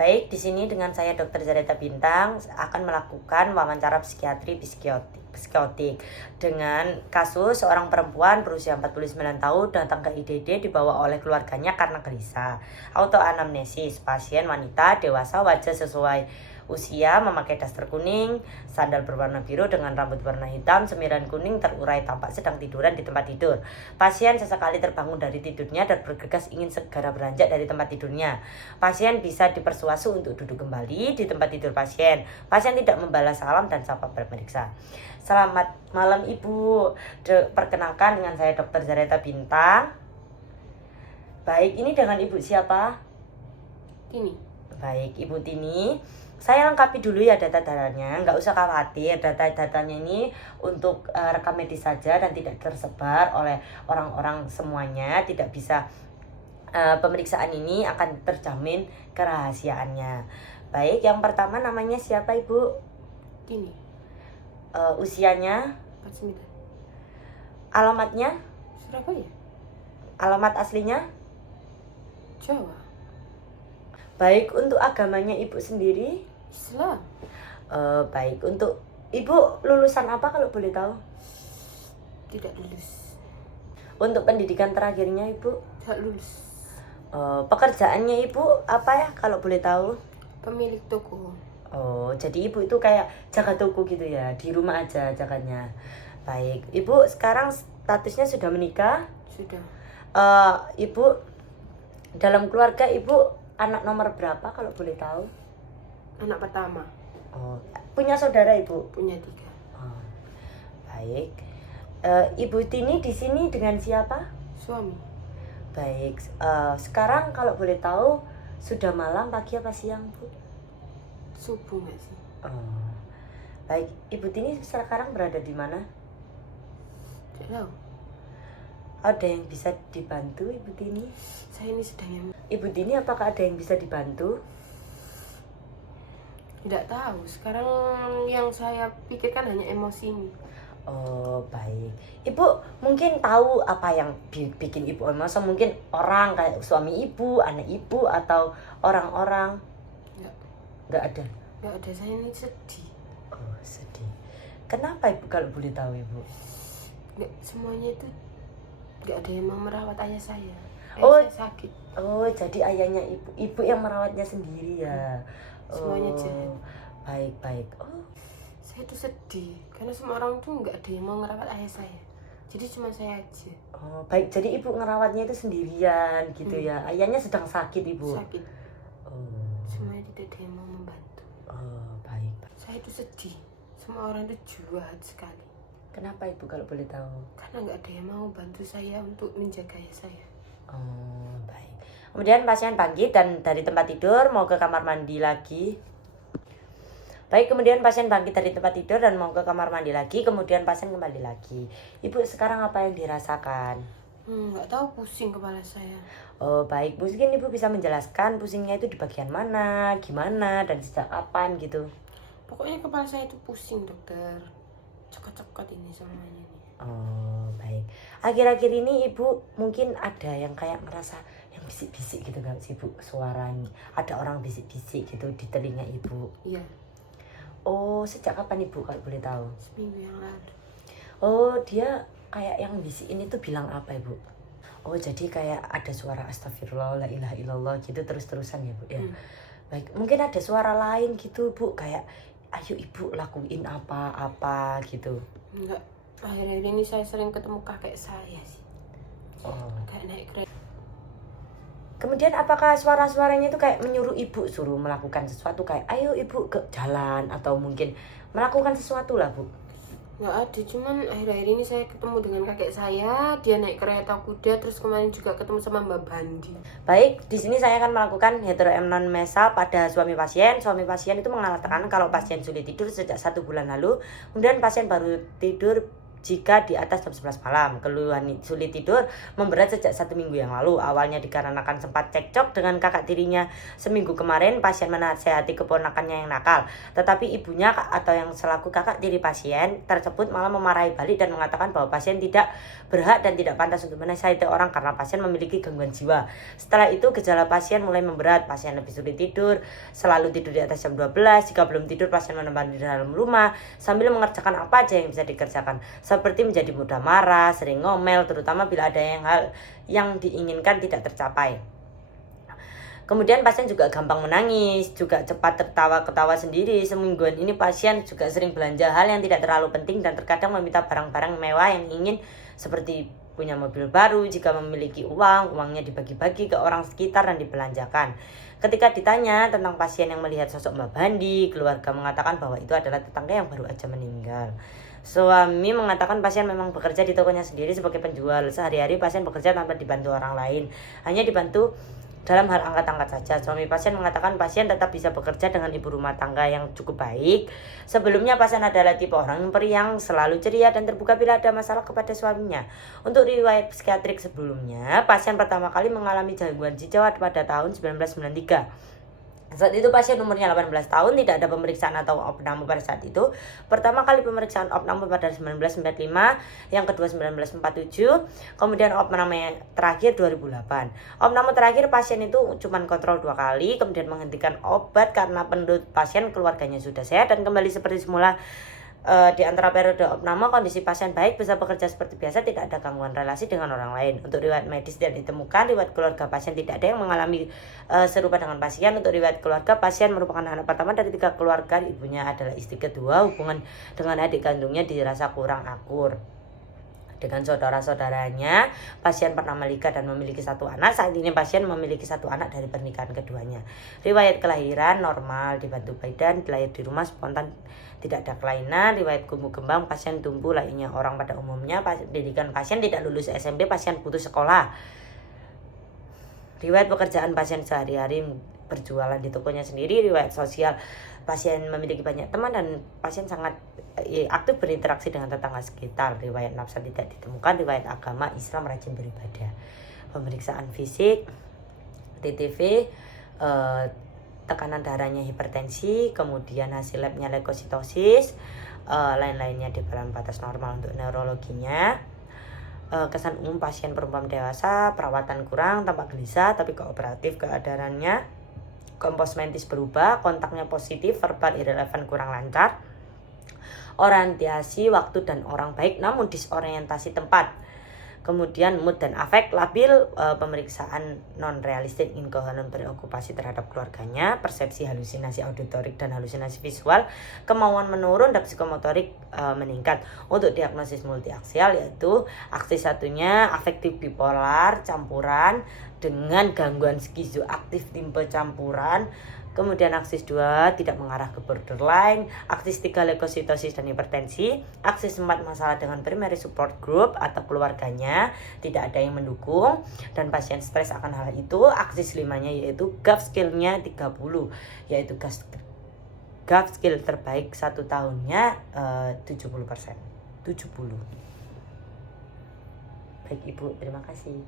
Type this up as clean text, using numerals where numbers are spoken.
Baik, di sini dengan saya Dr. Zareta Bintang akan melakukan wawancara psikiatri psikotik dengan kasus seorang perempuan berusia 49 tahun datang ke IDD dibawa oleh keluarganya karena gelisah. Autoanamnesis, pasien wanita dewasa wajah sesuai usia, memakai daster kuning, sandal berwarna biru dengan rambut warna hitam, semiran kuning terurai, tampak sedang tiduran di tempat tidur. Pasien sesekali terbangun dari tidurnya dan bergegas ingin segera beranjak dari tempat tidurnya. Pasien bisa dipersuasi untuk duduk kembali di tempat tidur pasien. Pasien tidak membalas salam dan sapa pemeriksa. Selamat malam Ibu, perkenalkan dengan saya Dr. Zareta Bintang. Baik, ini dengan Ibu siapa? Tini. Baik, Ibu Tini. Saya lengkapi dulu ya data-datanya, nggak usah khawatir, data-datanya ini untuk rekam medis saja dan tidak tersebar oleh orang-orang semuanya, tidak bisa, pemeriksaan ini akan terjamin kerahasiaannya. Baik, yang pertama namanya siapa Ibu? Tini. Usianya? 49. Alamatnya? Surabaya. Alamat aslinya? Jawa. Baik, untuk agamanya Ibu sendiri? Islam. Baik, untuk Ibu lulusan apa kalau boleh tahu? Tidak lulus. Untuk pendidikan terakhirnya Ibu? Tidak lulus. Pekerjaannya Ibu apa ya kalau boleh tahu? Pemilik toko. Oh, jadi Ibu itu kayak jaga toko gitu ya, di rumah aja jaganya. Baik, Ibu sekarang statusnya sudah menikah? Sudah. Ibu dalam keluarga Ibu anak nomor berapa kalau boleh tahu? Anak pertama. Oh, punya saudara Ibu? Punya 3. Oh, baik. Ibu Tini di sini dengan siapa? Suami. Baik. Sekarang kalau boleh tahu sudah malam, pagi apa siang, Bu? Subuh nggak sih? Oh, baik. Ibu Tini sekarang berada di mana? Tidak tahu. Ada yang bisa dibantu Ibu Tini? Saya ini sedang yang Ibu Tini apakah ada yang bisa dibantu? tidak tahu. Sekarang yang saya pikirkan hanya emosi ini. Oh, baik. Ibu mungkin tahu apa yang bikin Ibu emosi? Mungkin orang kayak suami Ibu, anak Ibu, atau orang-orang? Nggak ada? Nggak ada. Saya ini sedih. Oh, sedih. Kenapa Ibu kalau boleh tahu Ibu? Nggak, semuanya itu nggak ada yang mau merawat ayah saya. Oh. Saya sakit. Oh, jadi ayahnya Ibu yang merawatnya sendiri ya? Semuanya jahat. Baik. Oh, Saya itu sedih karena semua orang tuh nggak ada yang mau ngerawat ayah saya. Jadi cuma saya aja. oh, baik. Jadi Ibu ngerawatnya itu sendirian gitu ya? Ayahnya sedang sakit Ibu? Sakit. Oh, Semuanya tidak ada yang mau membantu. oh, baik. Saya itu sedih. Semua orang itu jahat sekali. Kenapa Ibu kalau boleh tahu? Karena nggak ada yang mau bantu saya untuk menjaga ayah saya. Oh, baik. Kemudian pasien bangkit dan dari tempat tidur mau ke kamar mandi lagi. Baik, kemudian pasien bangkit dari tempat tidur dan mau ke kamar mandi lagi. Kemudian pasien kembali lagi. Ibu sekarang apa yang dirasakan? Nggak tahu, pusing kepala saya. Oh, baik. Mungkin Ibu bisa menjelaskan pusingnya itu di bagian mana, gimana, dan sejak kapan gitu. Pokoknya kepala saya itu pusing, dokter. Cekot-cekot ini semuanya nih. Oh, baik. Akhir-akhir ini Ibu mungkin ada yang kayak ngerasa yang bisik-bisik gitu gak sih Bu? Suaranya ada orang bisik-bisik gitu di telinga Ibu. Iya, Oh, sejak kapan Ibu kalau boleh tahu? seminggu yang lalu. Oh, dia kayak yang bisik ini tuh bilang apa Ibu? Oh, jadi kayak ada suara astagfirullah, la ilaha illallah gitu terus-terusan ya Bu ya. Baik, mungkin ada suara lain gitu Bu, kayak ayo Ibu lakuin apa-apa gitu. Enggak, akhir-akhir ini saya sering ketemu kakek saya sih. Oh. Kayak naik kereta. Kemudian apakah suara-suaranya itu kayak menyuruh Ibu suruh melakukan sesuatu kayak ayo Ibu ke jalan atau mungkin melakukan sesuatu lah Bu? Nggak ada, cuman akhir-akhir ini saya ketemu dengan kakek saya. Dia naik kereta kuda, terus kemarin juga ketemu sama Mbak Bandi. Baik, di sini saya akan melakukan heteroamnemesa pada suami pasien. Suami pasien itu mengatakan kalau pasien sulit tidur sejak 1 bulan lalu, kemudian pasien baru tidur jika di atas jam 11 malam. Keluhan sulit tidur memberat sejak 1 minggu yang lalu. Awalnya dikarenakan sempat cekcok dengan kakak tirinya. Seminggu kemarin pasien menasehati keponakannya yang nakal, tetapi ibunya atau yang selaku kakak tiri pasien tersebut malah memarahi balik dan mengatakan bahwa pasien tidak berhak dan tidak pantas untuk menasehati orang karena pasien memiliki gangguan jiwa. Setelah itu gejala pasien mulai memberat. Pasien lebih sulit tidur, selalu tidur di atas jam 12. Jika belum tidur, pasien menempel di dalam rumah sambil mengerjakan apa aja yang bisa dikerjakan, seperti menjadi mudah marah, sering ngomel, terutama bila ada hal yang diinginkan tidak tercapai. Kemudian pasien juga gampang menangis, juga cepat tertawa-ketawa sendiri. Semingguan ini pasien juga sering belanja hal yang tidak terlalu penting dan terkadang meminta barang-barang mewah yang ingin, seperti punya mobil baru. Jika memiliki uang, uangnya dibagi-bagi ke orang sekitar dan dibelanjakan. Ketika ditanya tentang pasien yang melihat sosok Mbak Bandi, keluarga mengatakan bahwa itu adalah tetangga yang baru aja meninggal. Suami mengatakan pasien memang bekerja di tokonya sendiri sebagai penjual. Sehari-hari pasien bekerja tanpa dibantu orang lain, hanya dibantu dalam hal angkat-angkat saja. Suami pasien mengatakan pasien tetap bisa bekerja dengan ibu rumah tangga yang cukup baik. Sebelumnya pasien adalah tipe orang periang, selalu ceria dan terbuka bila ada masalah kepada suaminya. Untuk riwayat psikiatrik sebelumnya, pasien pertama kali mengalami gangguan jiwa pada tahun 1993. Saat itu pasien umurnya 18 tahun, tidak ada pemeriksaan atau opname pada saat itu. Pertama kali pemeriksaan opname pada 1995, yang kedua 1947, kemudian opname terakhir 2008. Opname terakhir pasien itu cuma kontrol 2 kali, kemudian menghentikan obat karena penduduk pasien keluarganya sudah sehat dan kembali seperti semula. Di antara periode opname, kondisi pasien baik, bisa bekerja seperti biasa, tidak ada gangguan relasi dengan orang lain. Untuk riwayat medis tidak ditemukan. Riwayat keluarga pasien tidak ada yang mengalami serupa dengan pasien. Untuk riwayat keluarga, pasien merupakan anak pertama dari 3 keluarga. Ibunya adalah istri kedua. Hubungan dengan adik kandungnya dirasa kurang akur dengan saudara-saudaranya. Pasien pernah menikah dan memiliki 1 anak. Saat ini pasien memiliki 1 anak dari pernikahan keduanya. Riwayat kelahiran normal, dibantu bidan, dilahir di rumah spontan, tidak ada kelainan. Riwayat tumbuh kembang, pasien tumbuh layaknya orang pada umumnya. Pendidikan pasien tidak lulus SMP, pasien putus sekolah. Riwayat pekerjaan pasien sehari-hari berjualan di tokonya sendiri. Riwayat sosial, pasien memiliki banyak teman dan pasien sangat aktif berinteraksi dengan tetangga sekitar. Riwayat nafsa tidak ditemukan. Riwayat agama, Islam, rajin beribadah. Pemeriksaan fisik, TTV, tekanan darahnya hipertensi, kemudian hasil labnya leukositosis, lain-lainnya di dalam batas normal. Untuk neurologinya, kesan umum pasien perempuan dewasa, perawatan kurang, tampak gelisah tapi kooperatif keadaannya. Kompos mentis berubah, kontaknya positif, verbal irrelevant kurang lancar, orientasi waktu dan orang baik namun disorientasi tempat. Kemudian mood dan afek labil, pemeriksaan non realistik, inkoheren preokupasi terhadap keluarganya, persepsi halusinasi auditorik dan halusinasi visual, kemauan menurun dan psikomotorik meningkat. Untuk diagnosis multiaksial, yaitu aksis satunya afektif bipolar campuran dengan gangguan skizoaktif tipe campuran. Kemudian aksis 2 tidak mengarah ke borderline, aksis 3 leukositosis dan hipertensi, aksis 4 masalah dengan primary support group atau keluarganya, tidak ada yang mendukung dan pasien stres akan hal itu. Aksis 5-nya yaitu GAF skill-nya 30, yaitu GAF skill terbaik 1 tahunnya 70%. 70. Baik Ibu, terima kasih.